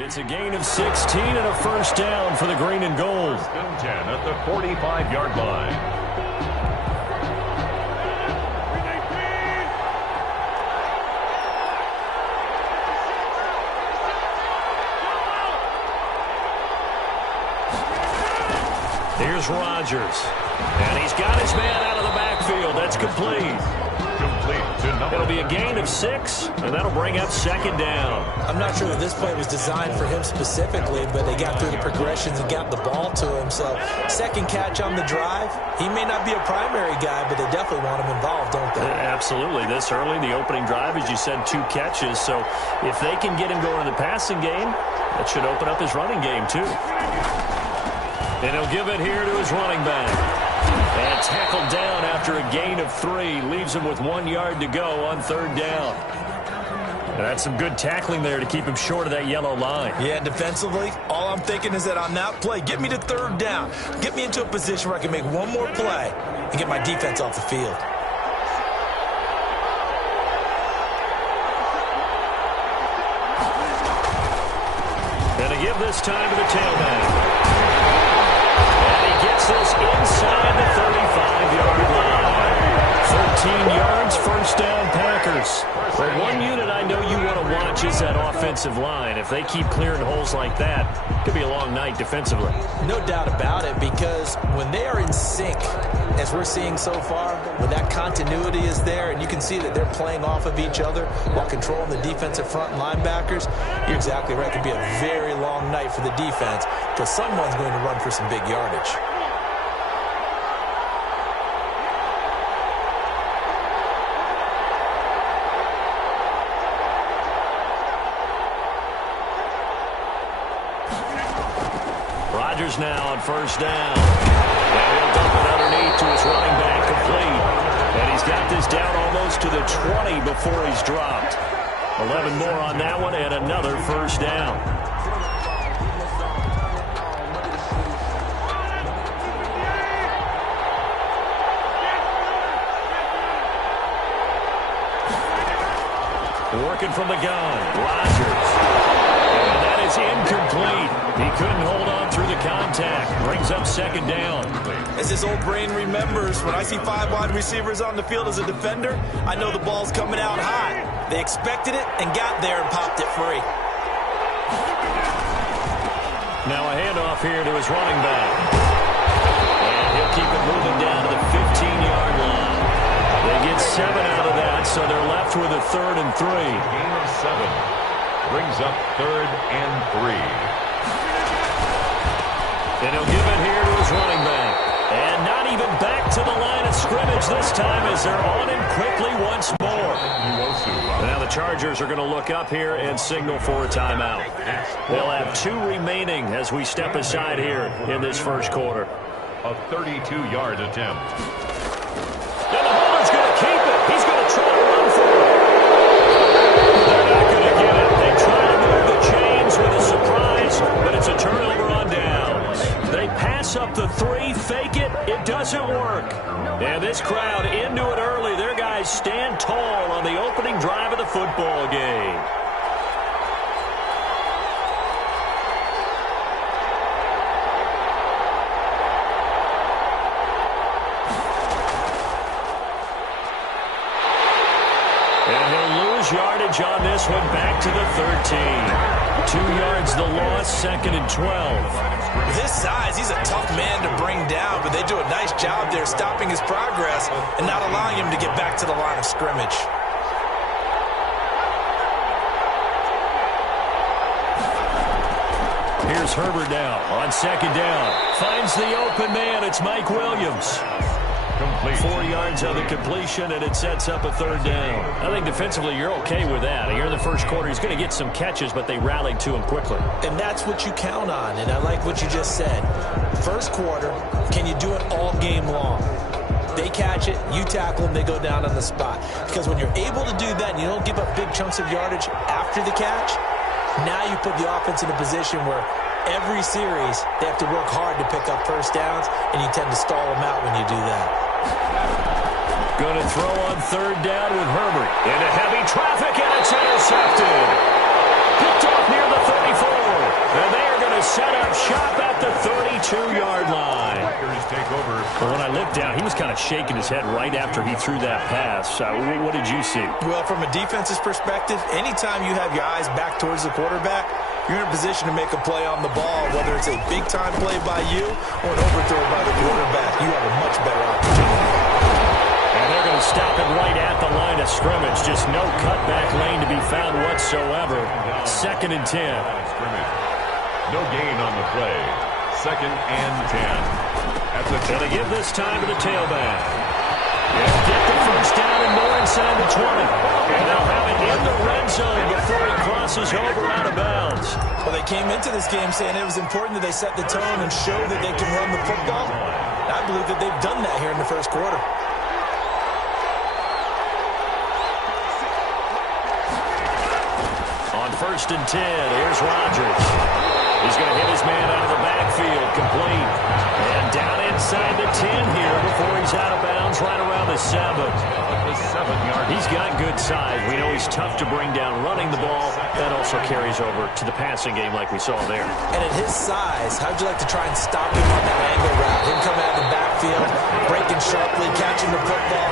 It's a gain of 16 and a first down for the green and gold. 10 at the 45-yard line. Here's Rodgers. And he's got his man out of the backfield. That's complete. It'll be a gain of 6, and that'll bring up second down. I'm not sure that this play was designed for him specifically, but they got through the progressions and got the ball to him. So second catch on the drive. He may not be a primary guy, but they definitely want him involved, don't they? Absolutely. This early, the opening drive, as you said, 2 catches. So if they can get him going in the passing game, that should open up his running game too. And he'll give it here to his running back. And tackled down after a gain of 3. Leaves him with 1 yard to go on third down. And that's some good tackling there to keep him short of that yellow line. Yeah, defensively, all I'm thinking is that on that play, get me to third down. Get me into a position where I can make one more play and get my defense off the field. And to give this time to the tailback. Gets this inside the 35-yard line. 13 yards, first down, Packers. But one unit I know you want to watch is that offensive line. If they keep clearing holes like that, it could be a long night defensively. No doubt about it, because when they are in sync, as we're seeing so far, when that continuity is there, and you can see that they're playing off of each other while controlling the defensive front linebackers, you're exactly right. It could be a very long night for the defense because someone's going to run for some big yardage. Rodgers now on first down. And he'll dump it underneath to his running back, complete. And he's got this down almost to the 20 before he's dropped. 11 more on that one and another first down. Working from the gun, Rodgers. And that is incomplete. He couldn't hold on through the contact. Brings up second down. As his old brain remembers, when I see 5 wide receivers on the field as a defender, I know the ball's coming out high. They expected it and got there and popped it free. Now a handoff here to his running back. And he'll keep it moving down to the 15-yard line. They get 7 out of that, so they're left with a 3rd and 3. Gain of 7. Brings up 3rd and 3. And he'll give it here to his running back. And not even back to the line of scrimmage this time as they're on him quickly once more. Now the Chargers are going to look up here and signal for a timeout. They'll have 2 remaining as we step aside here in this first quarter. A 32-yard attempt. And the holder's going to keep it. He's going to try to run for it. They're not going to get it. They try to move the chains with a surprise, but it's a turnover on downs. They pass up the 3, fake it. It doesn't work. And this crowd into it early. Their guys stand tall on the opening drive of the football game. Yardage on this one, back to the 13. 2 yards the loss, 2nd and 12. This size, he's a tough man to bring down, but they do a nice job there stopping his progress and not allowing him to get back to the line of scrimmage. Here's Herbert now on 2nd down. Finds the open man. It's Mike Williams. Complete. 4 yards on the completion, and it sets up a 3rd down. I think defensively you're okay with that. Here in the first quarter, he's going to get some catches, but they rallied to him quickly. And that's what you count on, and I like what you just said. First quarter, can you do it all game long? They catch it, you tackle them, they go down on the spot. Because when you're able to do that and you don't give up big chunks of yardage after the catch, now you put the offense in a position where every series they have to work hard to pick up first downs, and you tend to stall them out when you do that. Going to throw on 3rd down with Herbert. Into heavy traffic, and it's intercepted. Picked off near the 34. And they are going to set up shop at the 32-yard line. Take over. Well, when I looked down, he was kind of shaking his head right after he threw that pass. What did you see? Well, from a defense's perspective, anytime you have your eyes back towards the quarterback, you're in a position to make a play on the ball, whether it's a big-time play by you or an overthrow by the quarterback. You have a much better opportunity. And they're going to stop it right at the line of scrimmage. Just no cutback lane to be found whatsoever. 2nd and 10. No gain on the play. 2nd and 10. Going to give this time to the tailback. He'll get the first down and more inside the 20. And they'll have it in the red zone before he crosses over out of bounds. Well, they came into this game saying it was important that they set the tone and show that they can run the football. And I believe that they've done that here in the first quarter. On 1st and 10, here's Rodgers. He's going to hit his man out of the backfield, complete. And down inside the 10 here before he's out of bounds, right around the 7. He's got good size. We know he's tough to bring down running the ball. That also carries over to the passing game like we saw there. And at his size, how'd you like to try and stop him on that angle route? Him coming out of the backfield, breaking sharply, catching the football.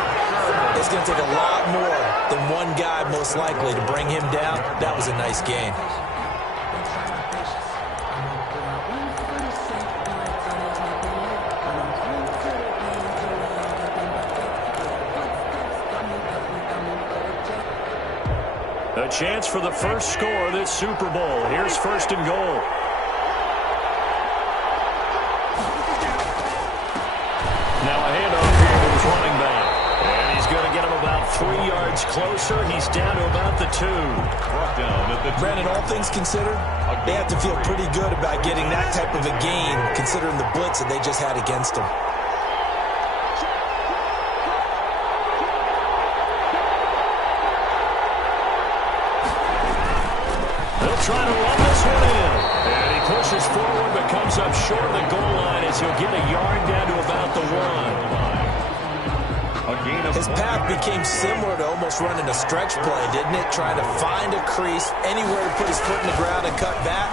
It's going to take a lot more than one guy, most likely, to bring him down. That was a nice gain. A chance for the first score of this Super Bowl. Here's 1st and goal. Now a handoff here to his running back. And he's going to get him about 3 yards closer. He's down to about the 2. Brandon, all things considered, they have to feel pretty good about getting that type of a gain, considering the blitz that they just had against them. Trying to run this one in. And he pushes forward but comes up short of the goal line as he'll get a yard down to about the 1. His path became similar to almost running a stretch play, didn't it? Trying to find a crease, anywhere to put his foot in the ground and cut back.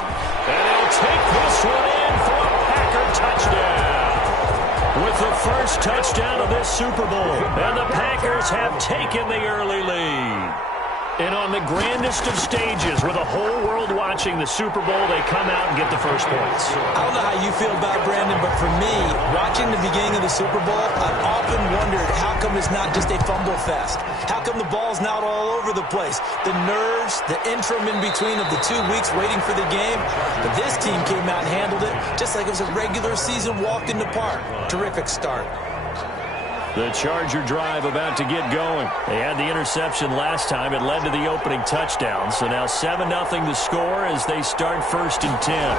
And he'll take this one in for a Packer touchdown. With the first touchdown of this Super Bowl. And the Packers have taken the early lead. And on the grandest of stages, with the whole world watching the Super Bowl, they come out and get the first points. I don't know how you feel about Brandon, but for me, watching the beginning of the Super Bowl, I've often wondered how come it's not just a fumble fest? How come the ball's not all over the place? The nerves, the interim in between of the 2 weeks waiting for the game. But this team came out and handled it just like it was a regular season walk in the park. Terrific start. The Charger drive about to get going. They had the interception last time. It led to the opening touchdown. So now 7-0 the score as they start 1st and 10.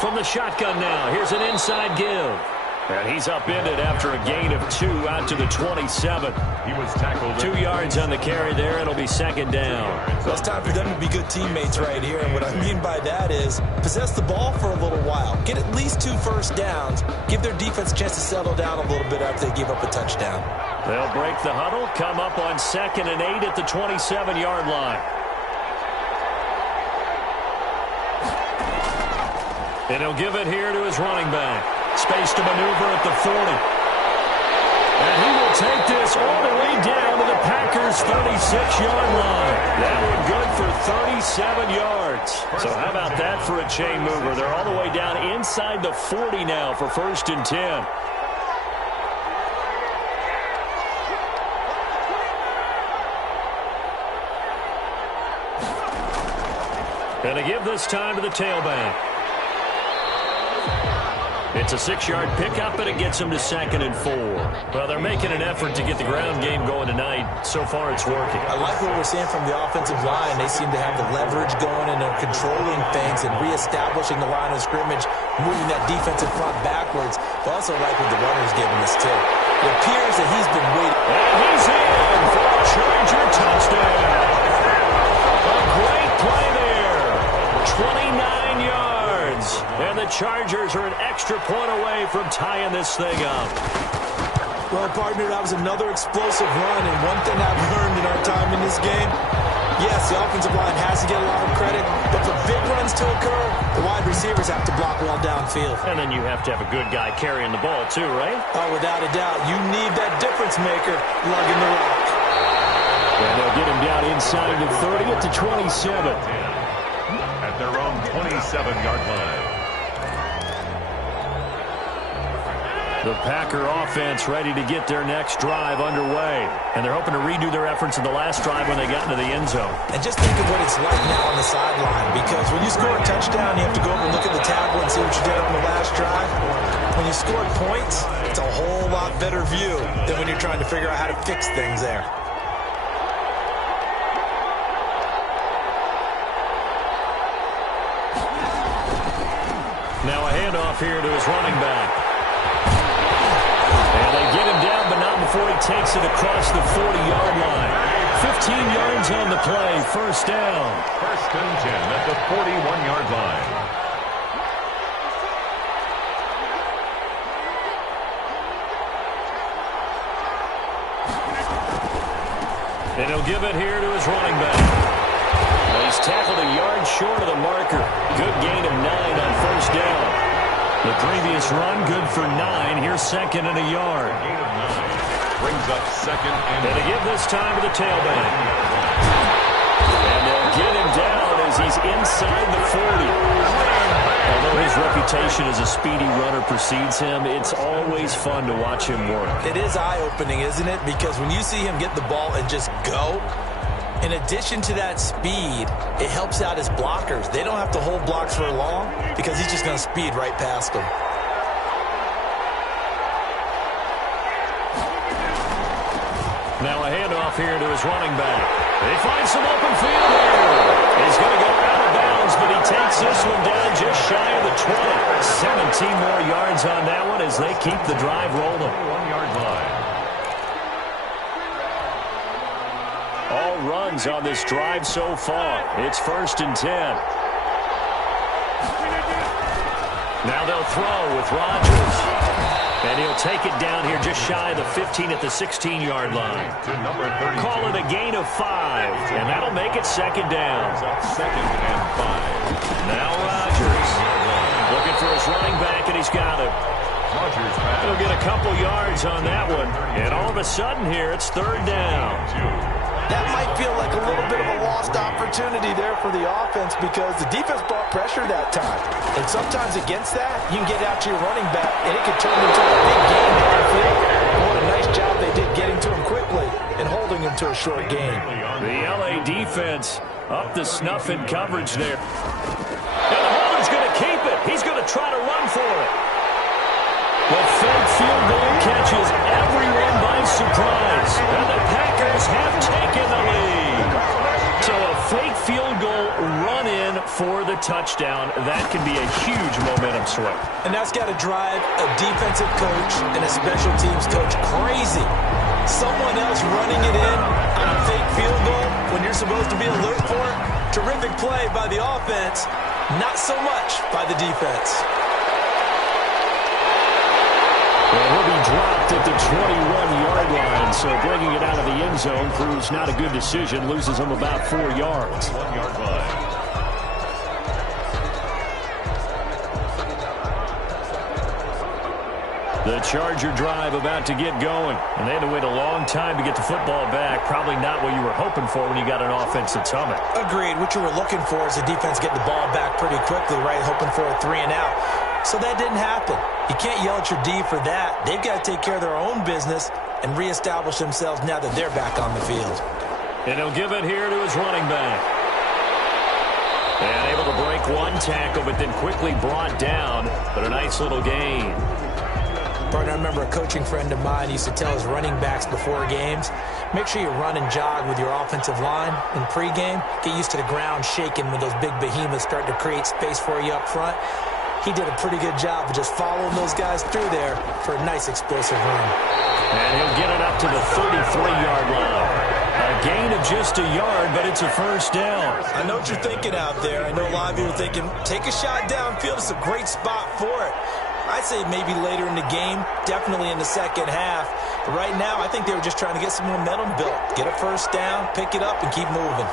From the shotgun now, here's an inside give. And he's upended after a gain of 2 out to the 27. He was tackled. 2 yards on the carry there. It'll be 2nd down. Well, it's time for them to be good teammates right here. And what I mean by that is possess the ball for a little while. Get at least 2 first downs. Give their defense a chance to settle down a little bit after they give up a touchdown. They'll break the huddle, come up on 2nd and 8 at the 27-yard line. And he'll give it here to his running back. Space to maneuver at the 40. And he will take this all the way down to the Packers' 36-yard line. That one good for 37 yards. So how about that for a chain mover? They're all the way down inside the 40 now for 1st and 10. And to give this time to the tailback. It's a 6-yard pickup, and it gets them to 2nd and 4. Well, they're making an effort to get the ground game going tonight. So far, it's working. I like what we're seeing from the offensive line. They seem to have the leverage going, and they're controlling things and reestablishing the line of scrimmage, moving that defensive front backwards. But also like what the runner's giving us, too. It appears that he's been waiting. And he's in for a Charger touchdown. A great play there. 29 yards. And the Chargers are an extra point away from tying this thing up. Well, partner, that was another explosive run. And one thing I've learned in our time in this game, Yes, the offensive line has to get a lot of credit, but for big runs to occur, the wide receivers have to block well downfield. And then you have to have a good guy carrying the ball too, right? Oh, without a doubt. You need that difference maker lugging the rock. And they'll get him down inside the 30 at the 27. At their own 27-yard line. The Packer offense ready to get their next drive underway. And they're hoping to redo their efforts in the last drive when they got into the end zone. And just think of what it's like now on the sideline, because when you score a touchdown, you have to go over and look at the tablet and see what you did on the last drive. When you score points, it's a whole lot better view than when you're trying to figure out how to fix things there. Now a handoff here to his running back. And they get him down, but not before he takes it across the 40-yard line. 15 yards on the play, first down. First and 10 at the 41-yard line. And he'll give it here to his running back. Well, he's tackled a yard short of the marker. Good gain of 9 on first down. The previous run, good for 9. Here's second and a yard. Gain of 9. Brings up second and they give this time to the tailback. And they'll get him down as he's inside the 40. Although his reputation as a speedy runner precedes him, it's always fun to watch him work. It is eye-opening, isn't it? Because when you see him get the ball and just go, in addition to that speed, it helps out his blockers. They don't have to hold blocks for long because he's just going to speed right past them. Now a handoff here to his running back. They find some open field here. He's going to go out of bounds, but he takes this one down just shy of the 20. 17 more yards on that one as they keep the drive rolling. 1-yard line. All runs on this drive so far. It's first and 10. Now they'll throw with Rodgers. And he'll take it down here just shy of the 15 at the 16-yard line. To number 32. Call it a gain of 5, and that'll make it second down. Second and 5. Now Rodgers looking for his running back, and he's got it. Rodgers pass. He'll get a couple yards on that one. And all of a sudden here, it's third down. That might feel like a little bit of a lost opportunity there for the offense because the defense brought pressure that time. And sometimes against that, you can get out to your running back, and it could turn into a big game downfield. What a nice job they did getting to him quickly and holding him to a short gain. The LA defense up to snuff in coverage there. And the holder's going to keep it. He's going to try to run for it. The fake field goal catches everyone by surprise. And the Packers have taken the lead. So a fake field goal run in for the touchdown. That can be a huge momentum swing. And that's got to drive a defensive coach and a special teams coach crazy. Someone else running it in on a fake field goal when you're supposed to be alert for it. Terrific play by the offense. Not so much by the defense. Well, he'll be dropped at the 21-yard line, so bringing it out of the end zone proves not a good decision. Loses him about 4 yards. 1-yard line. The Charger drive about to get going, and they had to wait a long time to get the football back. Probably not what you were hoping for when you got an offense that's humming. Agreed. What you were looking for is the defense getting the ball back pretty quickly, right? Hoping for a 3-and-out. So that didn't happen. You can't yell at your D for that. They've got to take care of their own business and reestablish themselves now that they're back on the field. And he'll give it here to his running back. And able to break one tackle, but then quickly brought down. But a nice little gain. Partner, I remember a coaching friend of mine used to tell his running backs before games, make sure you run and jog with your offensive line in pregame. Get used to the ground shaking when those big behemoths start to create space for you up front. He did a pretty good job of just following those guys through there for a nice explosive run. And he'll get it up to the 33-yard line. A gain of just a yard, but it's a first down. I know what you're thinking out there. I know a lot of you are thinking, take a shot downfield. It's a great spot for it. I'd say maybe later in the game, definitely in the second half. But right now, I think they were just trying to get some momentum built. Get a first down, pick it up, and keep moving.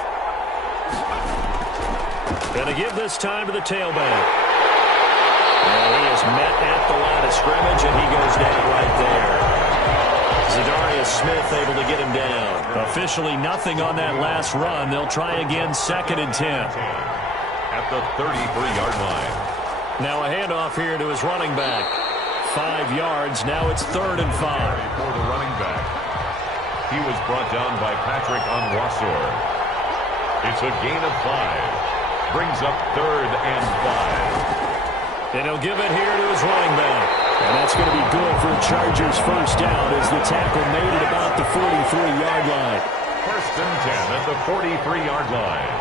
Going to give this time to the tailback. And he is met at the line of scrimmage, and he goes down right there. Zadarius Smith able to get him down. Officially nothing on that last run. They'll try again, 2nd and 10. At the 33-yard line. Now a handoff here to his running back. 5 yards. Now it's 3rd and 5. For the running back. He was brought down by Patrick Onwuasor. It's a gain of 5. Brings up 3rd and 5. And he'll give it here to his running back. And that's going to be good for a Chargers first down as the tackle made it about the 43-yard line. 1st and 10 at the 43-yard line.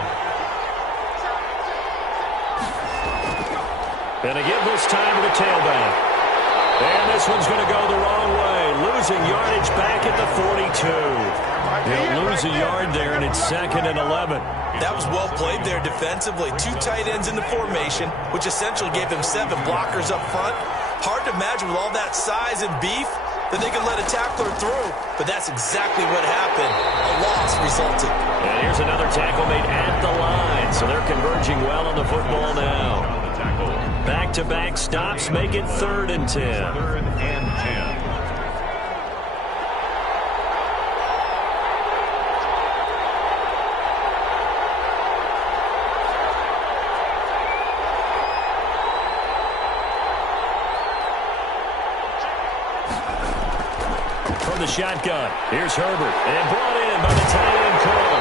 And to give this time to the tailback. And this one's going to go the wrong way. Losing yardage back at the 42. They'll lose a yard there, and it's 2nd and 11. That was well played there defensively. 2 tight ends in the formation, which essentially gave them 7 blockers up front. Hard to imagine with all that size and beef that they could let a tackler through. But that's exactly what happened. A loss resulted. And here's another tackle made at the line. So they're converging well on the football now. Back-to-back stops make it 3rd and 10. 3rd and 10. From the shotgun, here's Herbert. And brought in by the tight end Cole.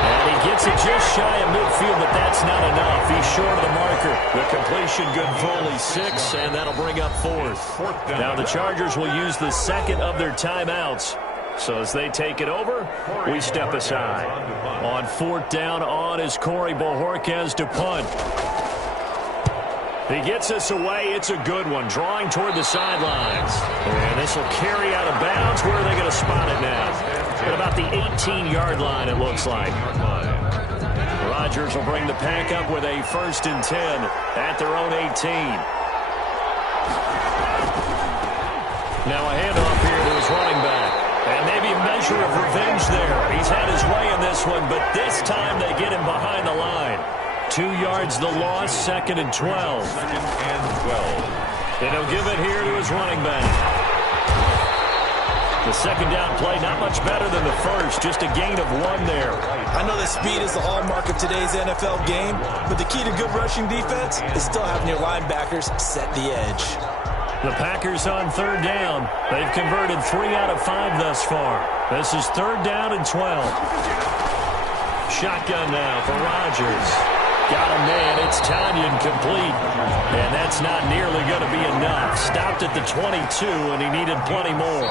And he gets it just shy of midfield, but that's not enough. He's short of the marker. The completion good for only 6, and that'll bring up 4th. Now the Chargers will use the 2nd of their timeouts. So as they take it over, we step aside. On 4th down, on is Corey Bojorquez to punt. He gets us away. It's a good one. Drawing toward the sidelines. And this will carry out of bounds. Where are they going to spot it now? At about the 18-yard line, it looks like. Rodgers will bring the pack up with a 1st and 10 at their own 18. Now a handoff here to his running back. And maybe a measure of revenge there. He's had his way in this one, but this time they get him behind the line. 2 yards the loss, 2nd and 12. 2nd and 12. And he'll give it here to his running back. The 2nd down play, not much better than the first, just a gain of 1 there. I know that speed is the hallmark of today's NFL game, but the key to good rushing defense is still having your linebackers set the edge. The Packers on 3rd down. They've converted 3 out of 5 thus far. This is 3rd down and 12. Shotgun now for Rodgers. Got a man. It's Tanyan complete. And that's not nearly going to be enough. Stopped at the 22, and he needed plenty more.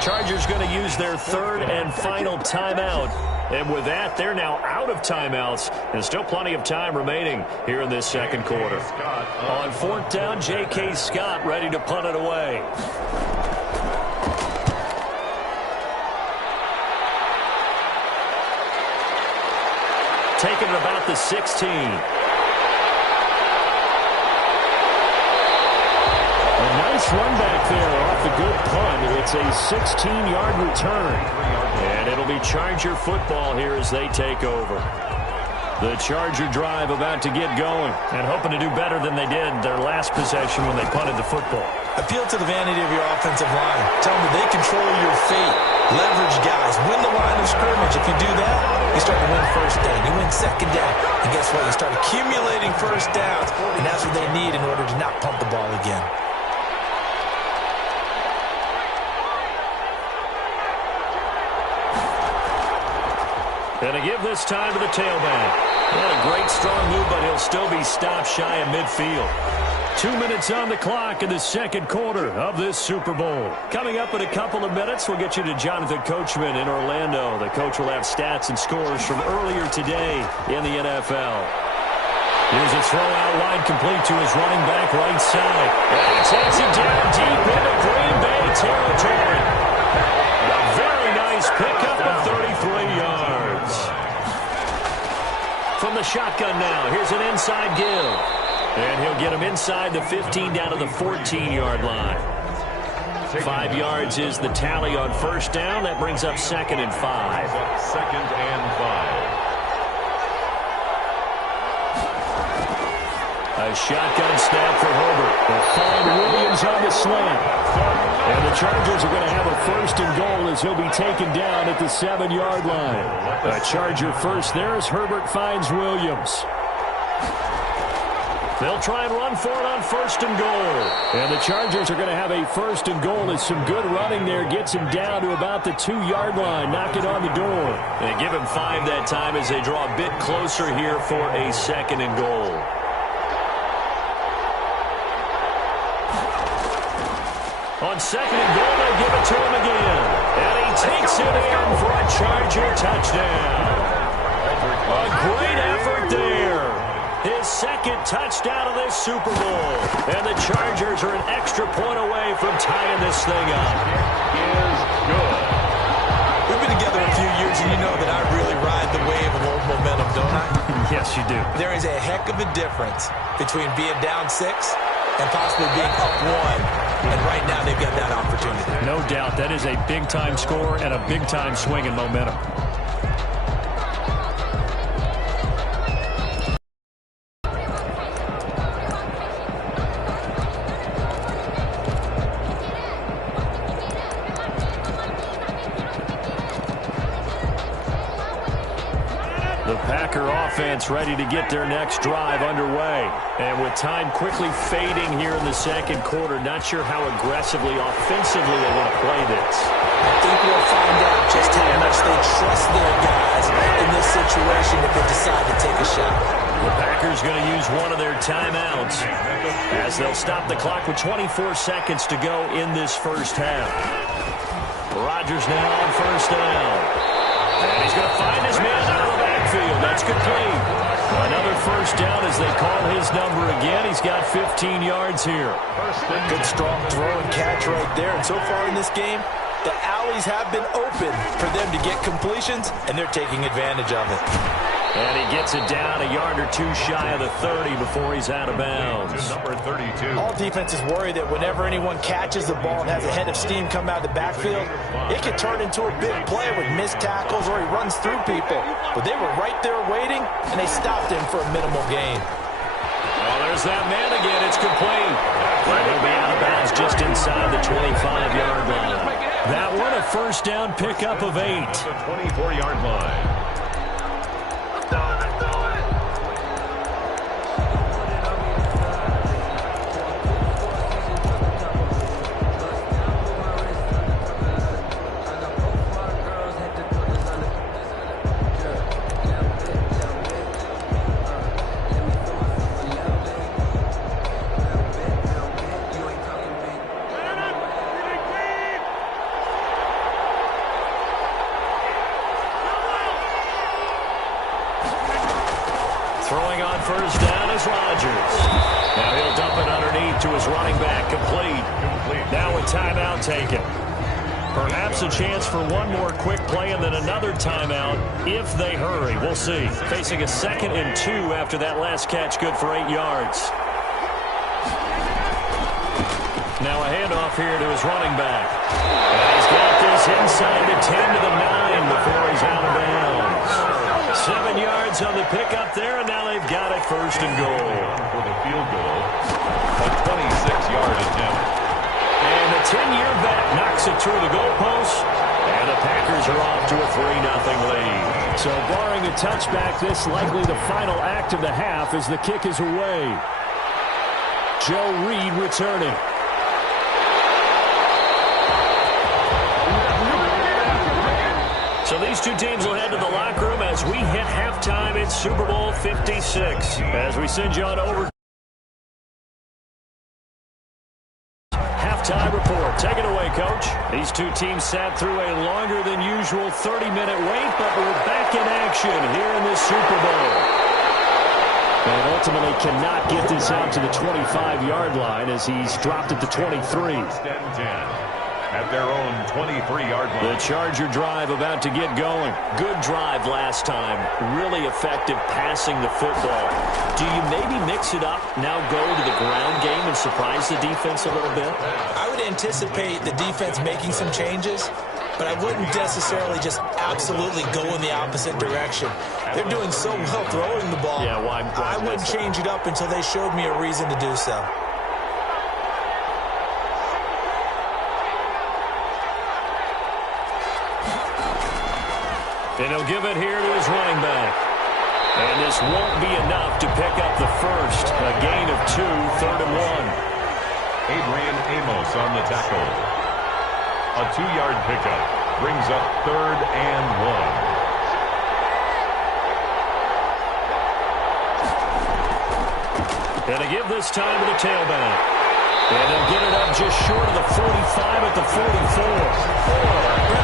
Chargers going to use their 3rd and final timeout. And with that, they're now out of timeouts. And still plenty of time remaining here in this 2nd quarter. On 4th down, J.K. Scott ready to punt it away. Taking it about the 16. A nice run back there off the good punt. It's a 16-yard return. And it'll be Charger football here as they take over. The Charger drive about to get going and hoping to do better than they did their last possession when they punted the football. Appeal to the vanity of your offensive line. Tell them that they control your fate. Leverage guys. Win the line of scrimmage. If you do that, you start to win 1st down. You win 2nd down. And guess what? You start accumulating 1st downs, and that's what they need in order to not punt the ball again. And to give this time to the tailback. Not a great strong move, but he'll still be stopped shy of midfield. 2 minutes on the clock in the 2nd quarter of this Super Bowl. Coming up in a couple of minutes, we'll get you to Jonathan Coachman in Orlando. The coach will have stats and scores from earlier today in the NFL. Here's a throw out wide complete to his running back right side. And he takes it down deep into Green Bay territory. A very nice pickup of 33 yards. From the shotgun now, here's an inside give. And he'll get him inside the 15 down to the 14-yard line. 5 yards is the tally on 1st down. That brings up 2nd and 5. 2nd and 5. A shotgun snap for Herbert. They'll find Williams on the slant. And the Chargers are going to have a first and goal as he'll be taken down at the 7-yard line. A Charger first there as Herbert finds Williams. They'll try and run for it on first and goal. And the Chargers are going to have a first and goal as some good running there gets him down to about the 2-yard line, knocking on the door. They give him 5 that time as they draw a bit closer here for a second and goal. On second and goal, they give it to him again. And he takes it in for a Charger touchdown. A great effort there. His second touchdown of this Super Bowl. And the Chargers are an extra point away from tying this thing up. It is good. We've been together a few years, and you know that I really ride the wave of old momentum, don't I? Yes, you do. There is a heck of a difference between being down 6 and possibly being up 1. And right now, they've got that opportunity. No doubt. That is a big-time score and a big-time swing in momentum. The Packer offense ready to get their next drive underway. And with time quickly fading here in the second quarter, not sure how aggressively, offensively they want to play this. I think we'll find out just how much they trust their guys in this situation if they decide to take a shot. The Packers going to use one of their timeouts as they'll stop the clock with 24 seconds to go in this first half. Rodgers now on first down. And he's going to find his man out of the backfield. That's complete. Another first down as they call his number again. He's got 15 yards here. Good strong throw and catch right there. And so far in this game, the alleys have been open for them to get completions, and they're taking advantage of it. And he gets it down a yard or two shy of the 30 before he's out of bounds. Number 32. All defenses worry that whenever anyone catches the ball and has a head of steam come out of the backfield, it can turn into a big play with missed tackles or he runs through people. But they were right there waiting, and they stopped him for a minimal gain. Well, there's that man again. It's complete. But he'll be out of bounds just inside the 25-yard line. That one a first down pickup of 8. The 24-yard line. Throwing on first down is Rodgers. Now he'll dump it underneath to his running back. Complete. Now a timeout taken. Perhaps a chance for one more quick play and then another timeout if they hurry. We'll see. Facing a 2nd and 2 after that last catch, good for 8 yards. Now a handoff here to his running back. And he's got this inside the 10 to the 9 before he's out of bounds. 7 yards on the pickup there, and now they've got it first and goal. For the field goal, a 26-yard attempt. And the 10-year vet knocks it through the goalpost, and the Packers are off to a 3-0 lead. So barring a touchback, this likely the final act of the half as the kick is away. Joe Reed returning. So these two teams will head to the locker room as we hit halftime in Super Bowl 56. As we send you on over. Halftime report. Take it away, Coach. These two teams sat through a longer than usual 30-minute wait, but we're back in action here in this Super Bowl. And ultimately cannot get this out to the 25-yard line as he's dropped at the 23. At their own 23-yard line. The Charger drive about to get going. Good drive last time. Really effective passing the football. Do you maybe mix it up, now go to the ground game and surprise the defense a little bit? I would anticipate the defense making some changes. but I wouldn't necessarily just absolutely go in the opposite direction. They're doing so well throwing the ball. Yeah, well, I wouldn't change it up until they showed me a reason to do so. And he'll give it here to his running back. And this won't be enough to pick up the first. A gain of 2, 3rd and 1. Adrian Amos on the tackle. A 2-yard pickup brings up 3rd and 1. And to give this time to the tailback. And they'll get it up just short of the 45 at the 44.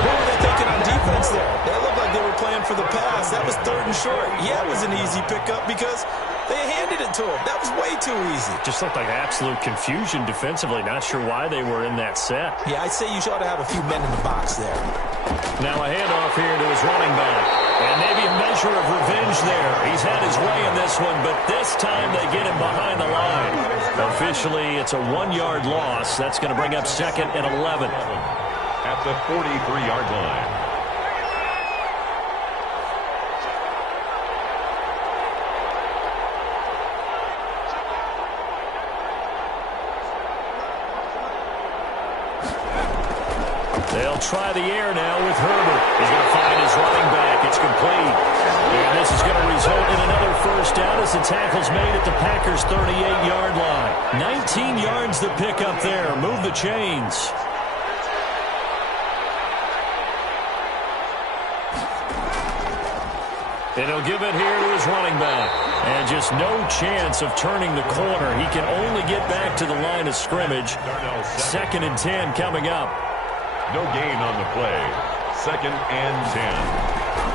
What were they thinking on defense there? They looked like they were playing for the pass. That was 3rd and short. Yeah, it was an easy pickup because they handed it to him. That was way too easy. Just looked like absolute confusion defensively. Not sure why they were in that set. Yeah, I'd say you ought to have a few men in the box there. Now a handoff here to his running back. And maybe a measure of revenge there. He's had his way in this one, but this time they get him behind the line. Officially, it's a 1-yard loss. That's going to bring up 2nd and 11. At the 43-yard line. They'll try the air now with Herbert. He's going to find his running back. It's complete. And this is going to result in another first down as the tackle's made at the Packers' 38-yard line. 19 yards to pick up there. Move the chains. And he'll give it here to his running back. And just no chance of turning the corner. He can only get back to the line of scrimmage. 2nd and 10 coming up. No gain on the play. 2nd and 10.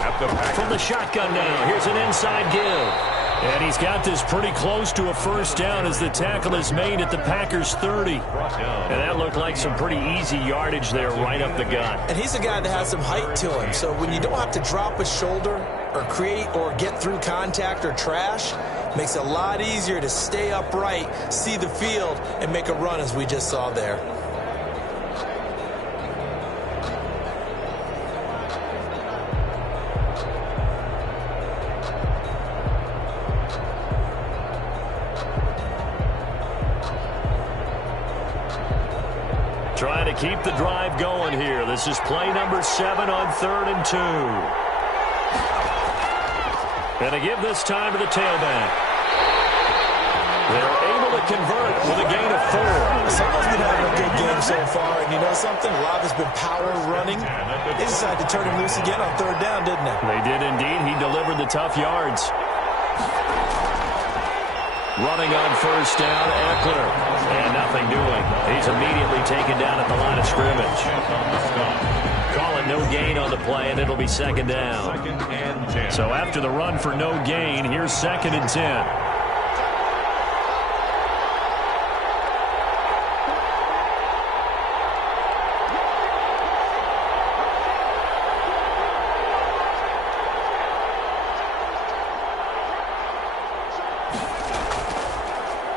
At the From the shotgun now, here's an inside give. And he's got this pretty close to a first down as the tackle is made at the Packers' 30. And that looked like some pretty easy yardage there right up the gut. And he's a guy that has some height to him, so when you don't have to drop a shoulder or create or get through contact or trash, makes it a lot easier to stay upright, see the field, and make a run as we just saw there. Trying to keep the drive going here. This is play number 7 on 3rd and 2. And to give this time to the tailback. They're able to convert with a gain of 4. Someone's been having a good game so far, and you know something? A lot has been power running. They decided to turn him loose again on 3rd down, didn't they? They did indeed. He delivered the tough yards. Running on first down, Eckler. And nothing doing. He's immediately taken down at the line of scrimmage. Call it no gain on the play, and it'll be 2nd down. 2nd and 10. So after the run for no gain, here's 2nd and 10.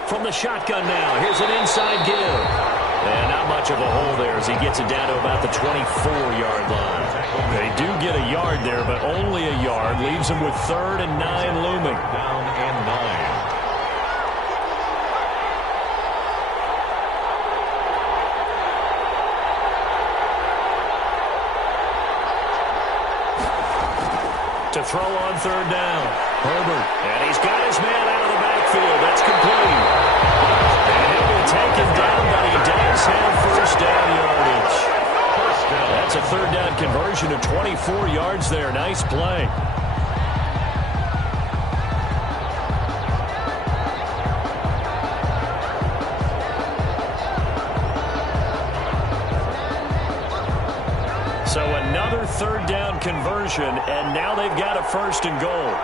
From the shotgun now, here's an inside give. And not much of a hole there as he gets it down to about the 24-yard line. They do get a yard there, but only a yard. Leaves him with 3rd and 9 looming. Down and 9. To throw on 3rd down. Herbert. And he's got his man out of the backfield. That's complete. And he'll be taken down, but he does have first down yardage. That's a 3rd down conversion of 24 yards there. Nice play. So another 3rd down conversion, and now they've got a 1st and goal.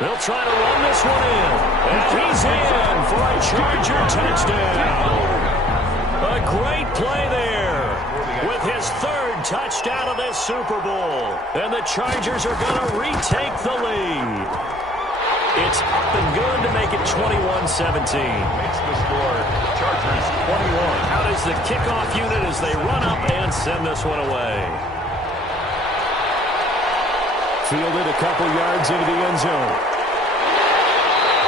They'll try to run this one in. And he's in for a Charger touchdown. A great play there with his 3rd touchdown of this Super Bowl. And the Chargers are going to retake the lead. It's up and good to make it 21-17. Makes the score Chargers 21. Out is the kickoff unit as they run up and send this one away. Fielded a couple yards into the end zone.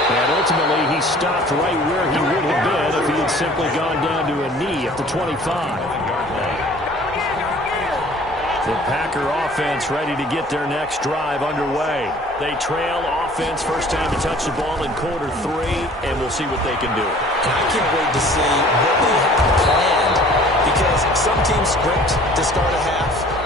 And ultimately, he stopped right where he would have been if he had simply gone down to a knee at the 25. The Packer offense ready to get their next drive underway. They trail offense first time to touch the ball in quarter 3, and we'll see what they can do. And I can't wait to see what they have planned, because some teams script to start a half.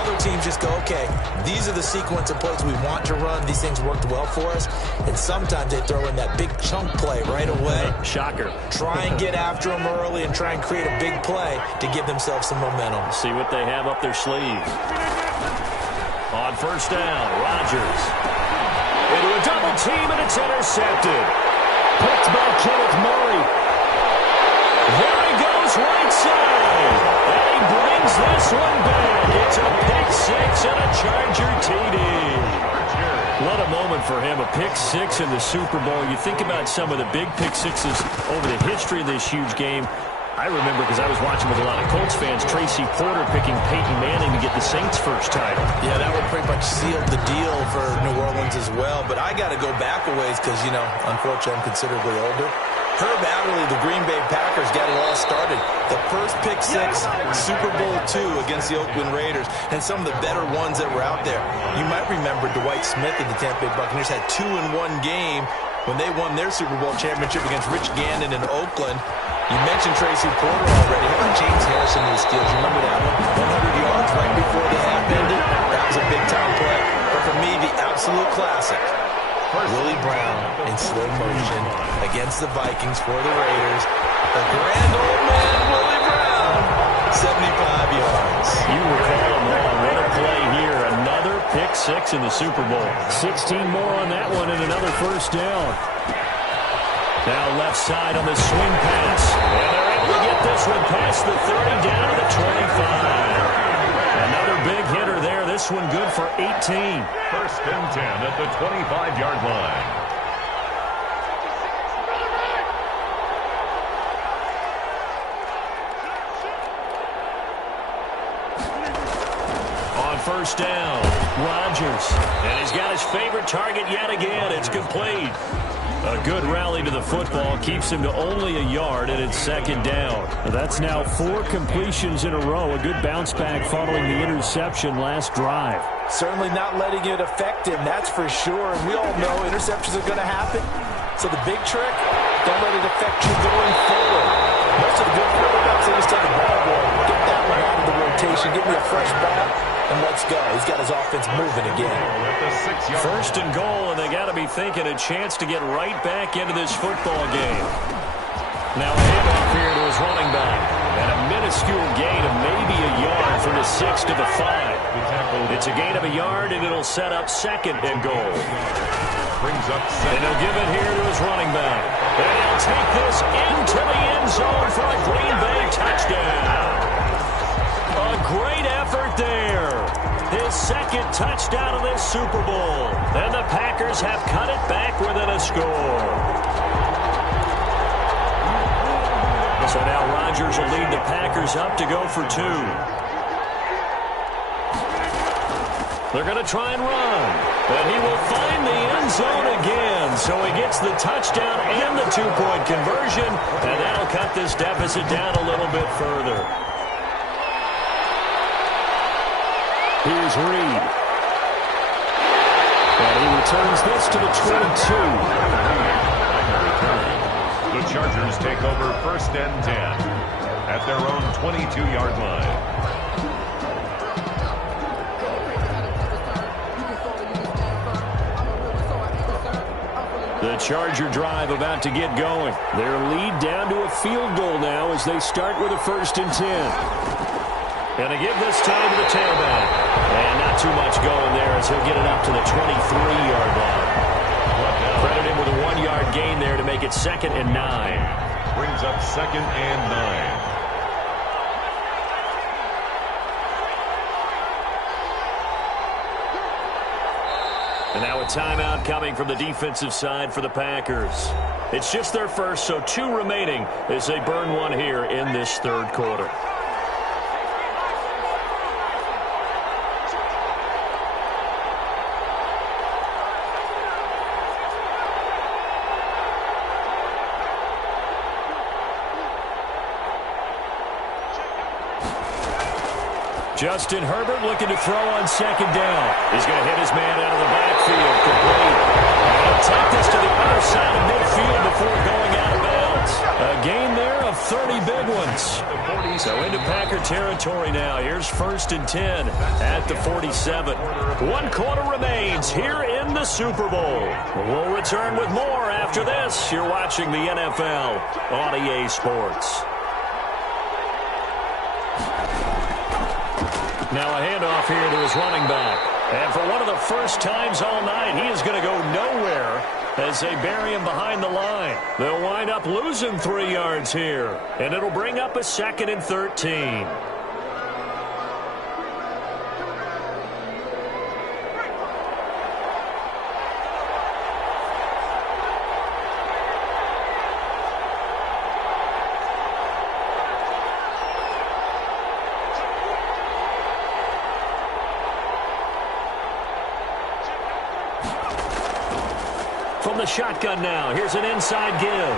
Other teams just go, okay, these are the sequence of plays we want to run. These things worked well for us. And sometimes they throw in that big chunk play right away. Shocker. Try and get after them early and try and create a big play to give themselves some momentum. See what they have up their sleeve. On first down, Rodgers. Into a double team, and it's intercepted. Picked by Kenneth Murray. There he goes, right side. And he brings this one back. It's a pick six and a Charger TD. What a moment for him, a pick six in the Super Bowl. You think about some of the big pick sixes over the history of this huge game. I remember, because I was watching with a lot of Colts fans, Tracy Porter picking Peyton Manning to get the Saints' first title. Yeah, that would pretty much seal the deal for New Orleans as well. But I got to go back a ways because, you know, unfortunately I'm considerably older. Herb Adderley, the Green Bay Packers, got it all started. The first pick six, Super Bowl II against the Oakland Raiders, and some of the better ones that were out there. You might remember Dwight Smith of the Tampa Bay Buccaneers had 2 in one game when they won their Super Bowl championship against Rich Gannon in Oakland. You mentioned Tracy Porter already. How about James Harrison in the Steelers? You remember that one? 100 yards right before the half ended. That was a big-time play. But for me, the absolute classic, Willie Brown in slow motion against the Vikings for the Raiders. The grand old man, Willie Brown, 75 yards. You recall him all. What a play here. Another pick six in the Super Bowl. 16 more on that one and another first down. Now left side on the swing pass. And they're able to get this one past the 30 down to the 25. Another big hitter there. This one good for 18. First and 10 at the 25-yard line. On first down, Rodgers. And he's got his favorite target yet again. It's complete. A good rally to the football keeps him to only a yard, and it's second down. That's now 4 completions in a row. A good bounce back following the interception last drive. Certainly not letting it affect him, that's for sure. And we all know interceptions are going to happen. So the big trick, don't let it affect you going forward. Most of the good quarterbacks, they just take a ball boy, get that one out of the rotation, give me a fresh ball, and let's go. He's got his offense moving again. First and goal, and they got to be thinking a chance to get right back into this football game. Now a handoff here to his running back. And a minuscule gain of maybe a yard from the 6 to the 5. It's a gain of a yard, and it'll set up second and goal. Brings up second. And he'll give it here to his running back. And he'll take this into the end zone for a Green Bay touchdown. A great effort there. His second touchdown of this Super Bowl. And the Packers have cut it back within a score. So now Rodgers will lead the Packers up to go for 2. They're going to try and run. But he will find the end zone again. So he gets the touchdown and the 2-point conversion. And that'll cut this deficit down a little bit further. Here's Reed. And he returns this to the 22. The Chargers take over first and 10 at their own 22-yard line. The Charger drive about to get going. Their lead down to a field goal now as they start with a first and 10. And to give this time to the tailback. And not too much going there as he'll get it up to the 23-yard line. Credit him with a 1-yard gain there to make it second and 9. Brings up second and 9. And now a timeout coming from the defensive side for the Packers. It's just their first, so 2 remaining as they burn one here in this third quarter. Justin Herbert looking to throw on second down. He's going to hit his man out of the backfield. Complete. And he'll take this to the other side of midfield before going out of bounds. A gain there of 30 big ones. So into Packer territory now. Here's 1st and 10 at the 47. 1 quarter remains here in the Super Bowl. We'll return with more after this. You're watching the NFL on EA Sports. Now a handoff here to his running back. And for one of the first times all night, he is going to go nowhere as they bury him behind the line. They'll wind up losing 3 yards here. And it'll bring up a 2nd and 13. From the shotgun now, here's an inside give.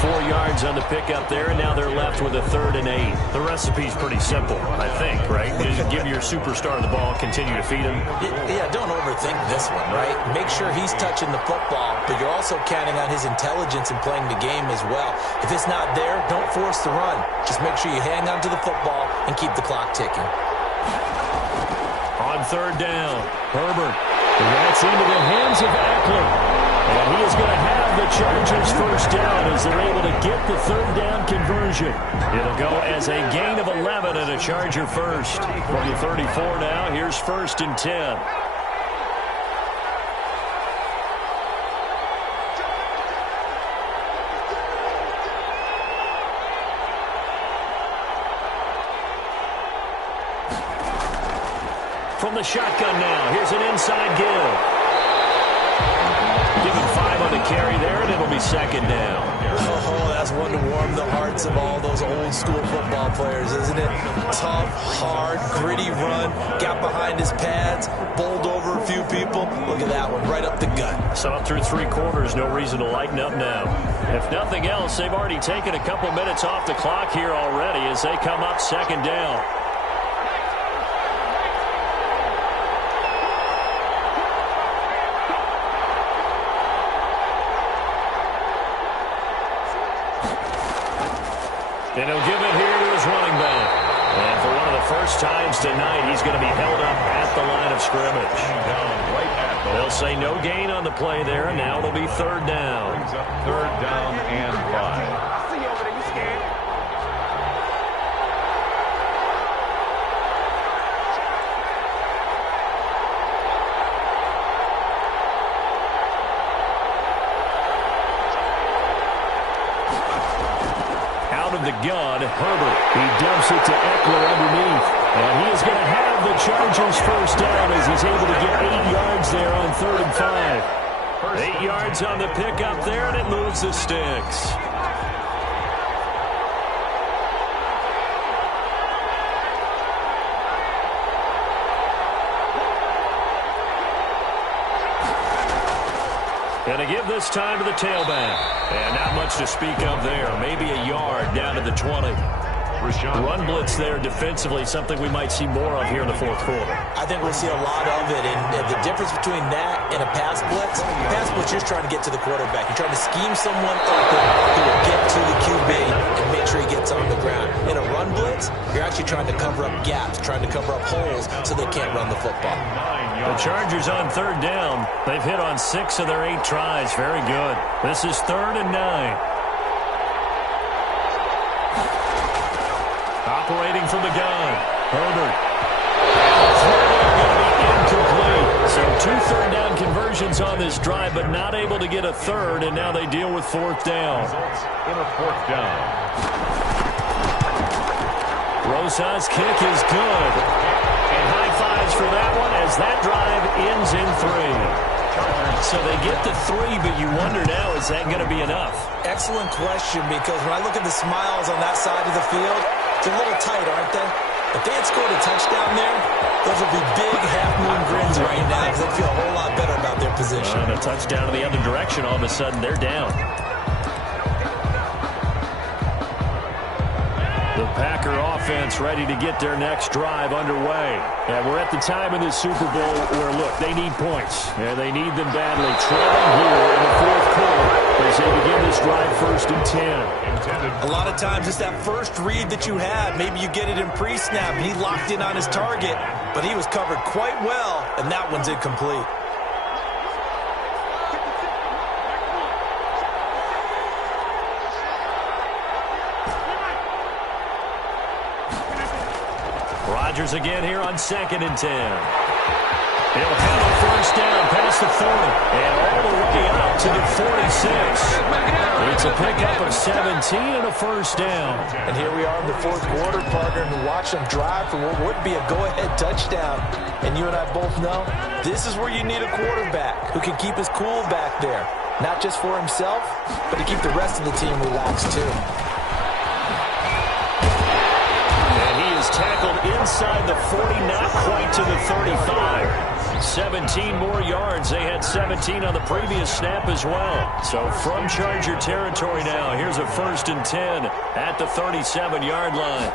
4 yards on the pickup there, and now they're left with a 3rd and 8. The recipe's pretty simple, I think, right? Just give your superstar the ball, continue to feed him. Yeah, don't overthink this one, right? Make sure he's touching the football, but you're also counting on his intelligence in playing the game as well. If it's not there, don't force the run. Just make sure you hang on to the football and keep the clock ticking. On 3rd down, Herbert. That's into the hands of Eckler. And he is going to have the Chargers first down as they're able to get the 3rd down conversion. It'll go as a gain of 11 and a Charger first. From the 34 now, here's 1st and 10. From the shotgun now, here's an inside give. Give him 5 on the carry there, and it'll be 2nd down. Oh, that's one to warm the hearts of all those old-school football players, isn't it? Tough, hard, gritty run, got behind his pads, bowled over a few people. Look at that one, right up the gut. Saw through 3 quarters, no reason to lighten up now. If nothing else, they've already taken a couple minutes off the clock here already as they come up 2nd down. And he'll give it here to his running back. And for one of the first times tonight, he's going to be held up at the line of scrimmage. They'll say no gain on the play there, and now it'll be 3rd down. 3rd down and 5. Out of the gun, Herbert. He dumps it to Eckler underneath. And he is going to have the Chargers first down as he's able to get 8 yards there on 3rd and 5. 8 yards on the pickup there, and it moves the sticks. And a give this time to the tailback. And not much to speak of there. Maybe a yard down to the 20. Run blitz there defensively, something we might see more of here in the 4th quarter. I think we'll see a lot of it. And the difference between that and a pass blitz, you're just trying to get to the quarterback. You're trying to scheme someone open who will get to the QB and make sure he gets on the ground. In a run blitz, you're actually trying to cover up gaps, trying to cover up holes so they can't run the football. The Chargers on 3rd down. They've hit on 6 of their 8 tries. Very good. This is 3rd and 9. Operating from the gun, Herbert. Incomplete. So 2 3rd down conversions on this drive, but not able to get a 3rd, and now they deal with 4th down. In a 4th down. Rosas' kick is good. And high fives for that one as that drive ends in 3. So they get the 3, but you wonder now, is that going to be enough? Excellent question, because when I look at the smiles on that side of the field, they're a little tight, aren't they? If they had scored a touchdown there, those would be big half-moon grins right now because they feel a whole lot better about their position. And a touchdown in the other direction, all of a sudden they're down. The Packer offense ready to get their next drive underway. And we're at the time in this Super Bowl where, look, they need points. And they need them badly. Trailing here in the fourth quarter as they begin this drive 1st and 10. A lot of times it's that first read that you have. Maybe you get it in pre-snap, and he locked in on his target, but he was covered quite well, and that one's incomplete. Rodgers again here on 2nd and 10. He'll have a first down past the 40 and all the way out to the 46. It's a pickup of 17 and a first down. And here we are in the fourth quarter, partner, and watch them drive for what would be a go-ahead touchdown. And you and I both know this is where you need a quarterback who can keep his cool back there. Not just for himself, but to keep the rest of the team relaxed too. Tackled inside the 40, not quite to the 35. 17 more yards. They had 17 on the previous snap as well. So from Charger territory now, here's a 1st and 10 at the 37-yard line.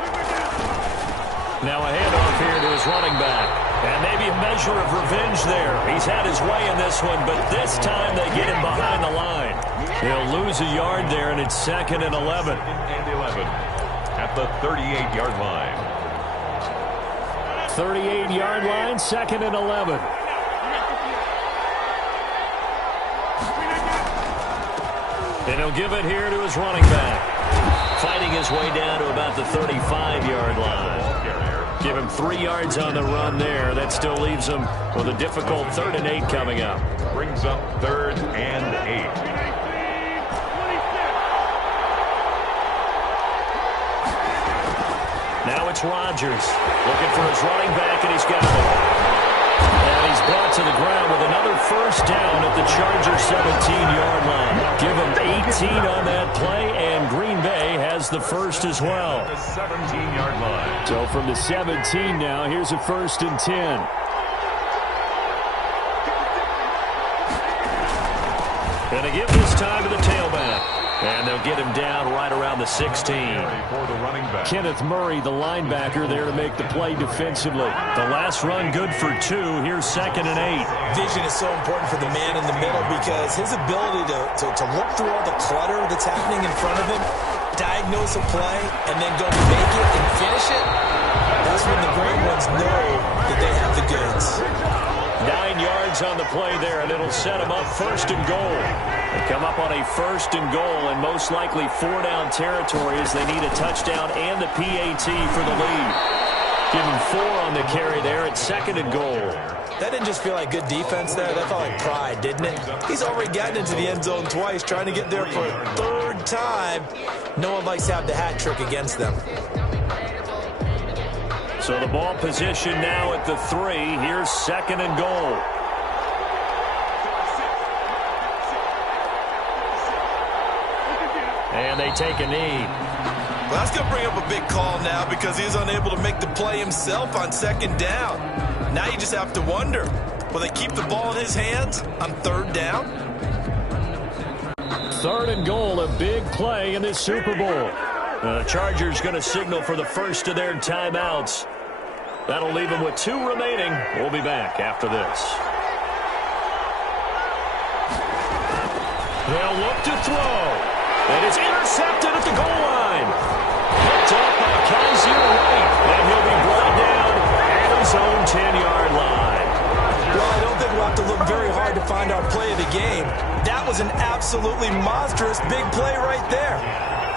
Now a handoff here to his running back. And maybe a measure of revenge there. He's had his way in this one, but this time they get him behind the line. He'll lose a yard there, and it's 2nd and 11. At the 38-yard line. 38-yard line, 2nd and 11. And he'll give it here to his running back. Fighting his way down to about the 35-yard line. Give him 3 yards on the run there. That still leaves him with a difficult 3rd and 8 coming up. Brings up 3rd and 8. Now it's Rodgers looking for his running back, and he's got it. And he's brought to the ground with another first down at the Chargers 17-yard line. Give him 18 on that play, and Green Bay has the first as well. The 17-yard line. So from the 17 now, here's a 1st and 10. And they give this time to the tailback. And they'll get him down right around the 16. For the running back. Kenneth Murray, the linebacker, there to make the play defensively. The last run good for 2. Here's 2nd and 8. Vision is so important for the man in the middle because his ability to look through all the clutter that's happening in front of him, diagnose a play, and then go make it and finish it, that's when the great ones know that they have the goods. 9 yards on the play there, and it'll set them up 1st and goal. They come up on a 1st and goal, and most likely 4-down territory as they need a touchdown and the PAT for the lead. Give him 4 on the carry there at 2nd and goal. That didn't just feel like good defense there. That felt like pride, didn't it? He's already gotten into the end zone twice, trying to get there for a 3rd time. No one likes to have the hat trick against them. So the ball position now at the 3. Here's 2nd and goal. And they take a knee. Well, that's going to bring up a big call now because he's unable to make the play himself on 2nd down. Now you just have to wonder, will they keep the ball in his hands on 3rd down? 3rd and goal, a big play in this Super Bowl. The Chargers going to signal for the first of their timeouts. That'll leave them with 2 remaining. We'll be back after this. They'll look to throw. And it's intercepted at the goal line. Picked up by Kaiser White. And he'll be brought down at his own 10-yard line. Well, I don't think we'll have to look very hard to find our play of the game. That was an absolutely monstrous big play right there.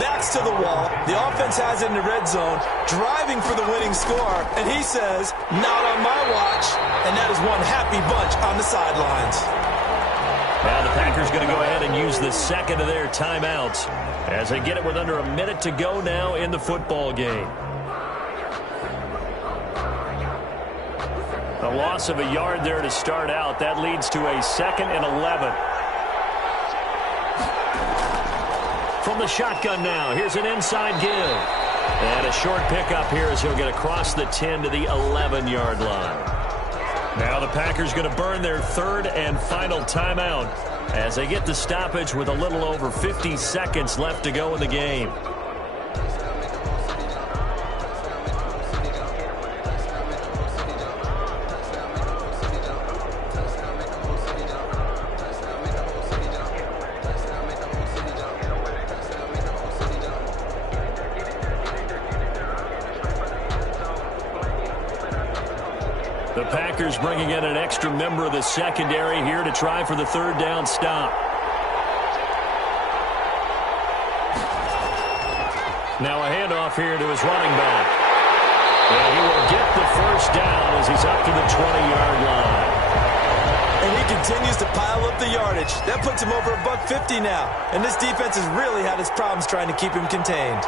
Backs to the wall. The offense has it in the red zone, driving for the winning score. And he says, not on my watch. And that is one happy bunch on the sidelines. Now the Packers going to go ahead and use the 2nd of their timeouts as they get it with under a minute to go now in the football game. A loss of a yard there to start out. That leads to a 2nd and 11. From the shotgun now, here's an inside give. And a short pickup here as he'll get across the 10 to the 11-yard line. Now the Packers going to burn their 3rd and final timeout as they get the stoppage with a little over 50 seconds left to go in the game. The Packers bringing in an extra member of the secondary here to try for the 3rd down stop. Now a handoff here to his running back. And he will get the 1st down as he's up to the 20-yard line. And he continues to pile up the yardage. That puts him over $150 now. And this defense has really had its problems trying to keep him contained.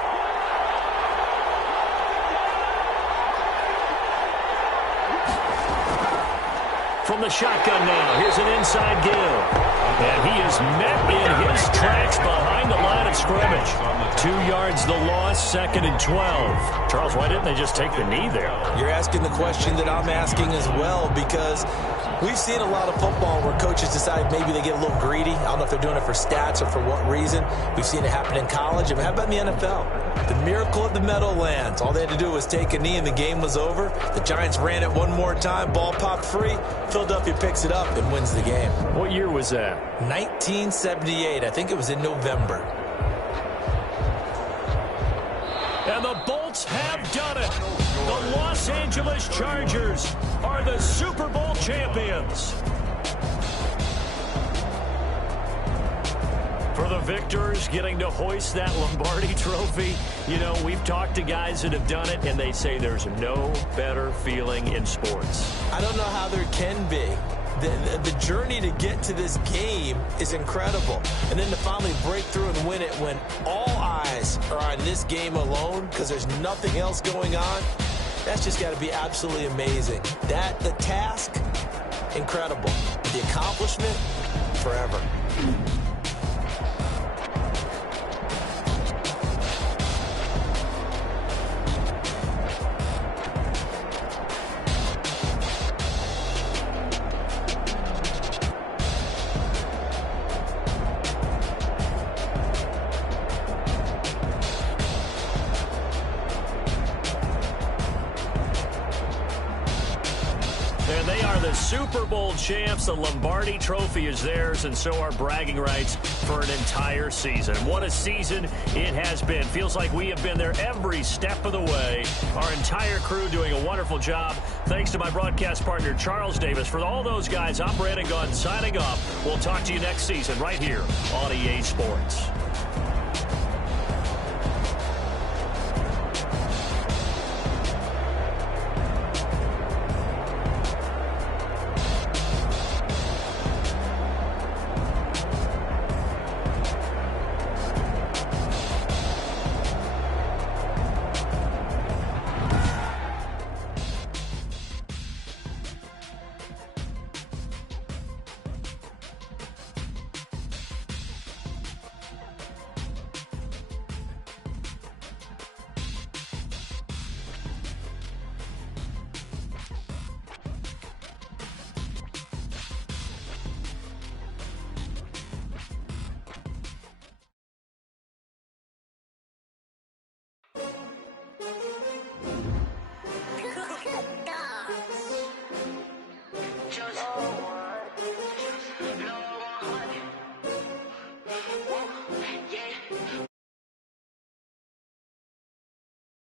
From the shotgun now, here's an inside give. And he is met in his tracks behind the line of scrimmage. 2 yards the loss, 2nd and 12. Charles, why didn't they just take the knee there? You're asking the question that I'm asking as well, because we've seen a lot of football where coaches decide maybe they get a little greedy. I don't know if they're doing it for stats or for what reason. We've seen it happen in college. And how about in the NFL? The miracle of the Meadowlands. All they had to do was take a knee and the game was over. The Giants ran it one more time. Ball popped free. Philadelphia picks it up and wins the game. What year was that? 1978. I think it was in November. And the Bolts have done it. The Los Angeles Chargers are the Super Bowl champions. For the victors, getting to hoist that Lombardi trophy, you know, we've talked to guys that have done it, and they say there's no better feeling in sports. I don't know how there can be. The journey to get to this game is incredible. And then to finally break through and win it when all eyes are on this game alone because there's nothing else going on, that's just got to be absolutely amazing. The task, incredible. The accomplishment, forever. And they are the Super Bowl champs. The Lombardi trophy is theirs, and so are bragging rights for an entire season. What a season it has been. Feels like we have been there every step of the way. Our entire crew doing a wonderful job. Thanks to my broadcast partner, Charles Davis. For all those guys, I'm Brandon Gunn signing off. We'll talk to you next season right here on EA Sports.